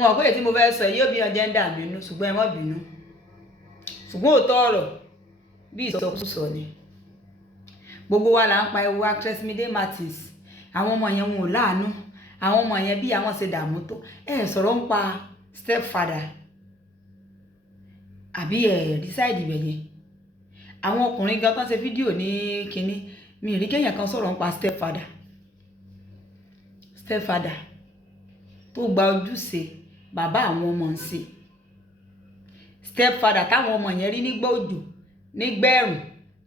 wọn pé tí mo fẹ́ sọ yóò bí ọjọ́ ń dà mí nú ṣùgbọ́n ẹ má bínú ṣùgbọ́n òótọ́ ọ̀rọ̀ bí ìsọkúsọ ni gbogbo wa là ń pa ewu actress Mide Martins àwọn ọmọ yẹn wọn ò láàánú àwọn ọmọ yẹn bí àwọn ṣe dààmú tó sọ̀rọ̀ ń pa stepfather àbí decide ibẹ̀ yẹn àwọn ọkùnrin gan tán ṣe fídíò ní kinní mi rí kéèyàn kan sọ̀rọ̀ ń pa stepfather tó gba ojúṣe bàbá àwọn ọmọ ń ṣe stepfather táwọn ọmọ yẹn rí nígbà òjò nígbà ẹ̀rùn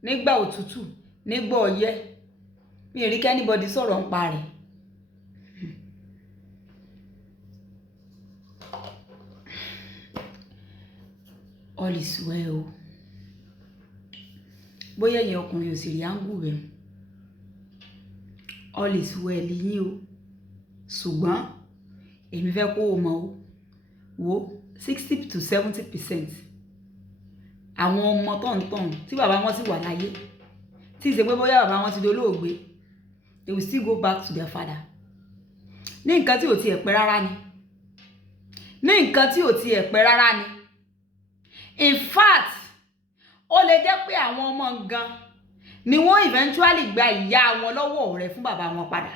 nígbà òtútù nígbà ọyẹ́ mi rí kẹ́nìbọ̀dì sọ̀rọ̀ ń pa rẹ̀ all is well o bóyá ẹ̀yin ọkùnrin ò sì rí áńgù rẹ̀ all is well yín o ṣùgbọ́n èmi fẹ́ kó o mọ̀ o wo 60 to 70% àwọn ọmọ tọ̀ntọ̀n tí bàbá wọn sì wà láyé tí ìṣe pé bóyá bàbá wọn ti dolóògbé they will still go back to their father ní nǹkan tí ò tiẹ̀ pẹ́ rárá ni in fact ó lè jẹ́ pé àwọn ọmọ gan ni wọ́n eventually gba ìyá wọn lọ́wọ́ rẹ̀ fún bàbá wọn padà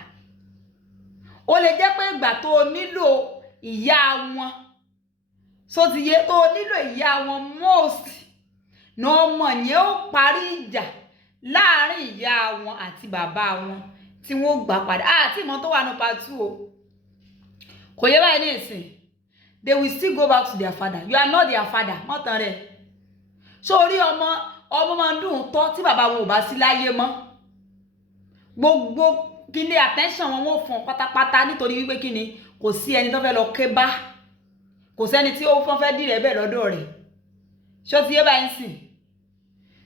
ó lè jẹ́ pé ìgbà tó nílò ìyá wọn so ti yé tó nílò ìyá wọn most ní ọmọ yẹn ó parí ìjà láàrin ìyá wọn àti bàbá wọn tí wọ́n gbà padà àti ìmọ̀ tó wà ní part 2 o kò yẹ báyìí ní ìsìn they will still go back to their father you are not their father mọ́tàn rẹ̀ sórí ọmọ máa ń dùn tọ́ tí bàbá wọn ò bá sí láyé mọ́ gbogbo kíni attention wọn wọ́n fún pátápátá nítorí wípé kíni kò sí ẹni tó fẹ́ lọ ké bá kò sẹ́ni tí ó fẹ́ dì rẹ̀ bẹ́ẹ̀ lọ́dọ̀ rẹ̀ ṣó ti yé báyìí sìn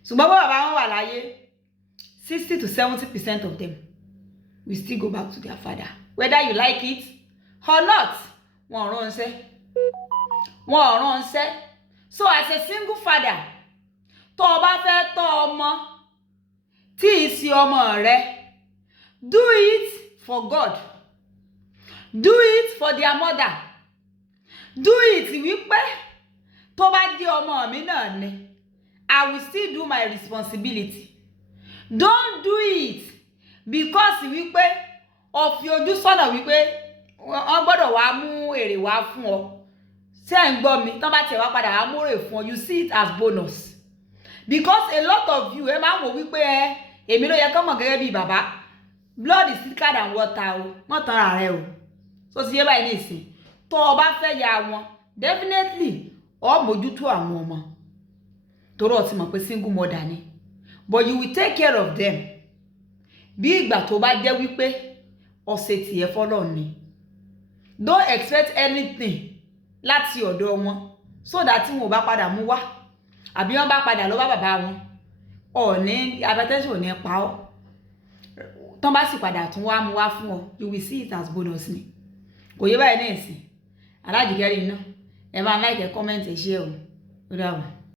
ṣùgbọ́n bó bàbá wọn wà láyé 60 to 70% of them will still go back to their father whether you like it or not wọn ò ránṣẹ́ so as a single father tó o bá fẹ́ tọ́ ọmọ tí ì sí ọmọ rẹ do it for God do it for their mother do it wípé tó bá jẹ́ ọmọ mi náà ni I will still do my responsibility don't do it because wípé o fi ojú sọ́nà wípé wọ́n gbọ́dọ̀ wá mú èrè wá fún ọ ṣé ń gbọ́ mi tán bá tiẹ̀ wá padà wá mú èrè fún ọ you see it as bonus because a lot of you máa ń wò wípé èmi ló yẹ kọ́ mọ̀ gẹ́gẹ́ bí bàbá blood is thicker than water o mọ̀ tán ara rẹ o tó ti yé báyìí ní ìsìn tó o bá fẹ́ ya wọn definitely ọ mójútó àwọn ọmọ torí o ti mọ̀ pé single mother ni but you will take care of them bí ìgbà tó bá jẹ́ wípé ọ̀sẹ̀ tiẹ̀ fọ́lọ́ ni don't expect anything láti ọ̀dọ̀ wọn so that tí wọn ò bá padà mú wá àbí wọn bá padà lọ bá bàbá wọn ọ̀ní hypertension ò ní pa ọ́ tán bá sì padà tún wá mú wá fún ọ you will see it as bonus ni kò yé báyìí ní ìsìn alájìkẹ́rì iná ẹ máa like ẹ comment ẹ share o ó dàbọ̀.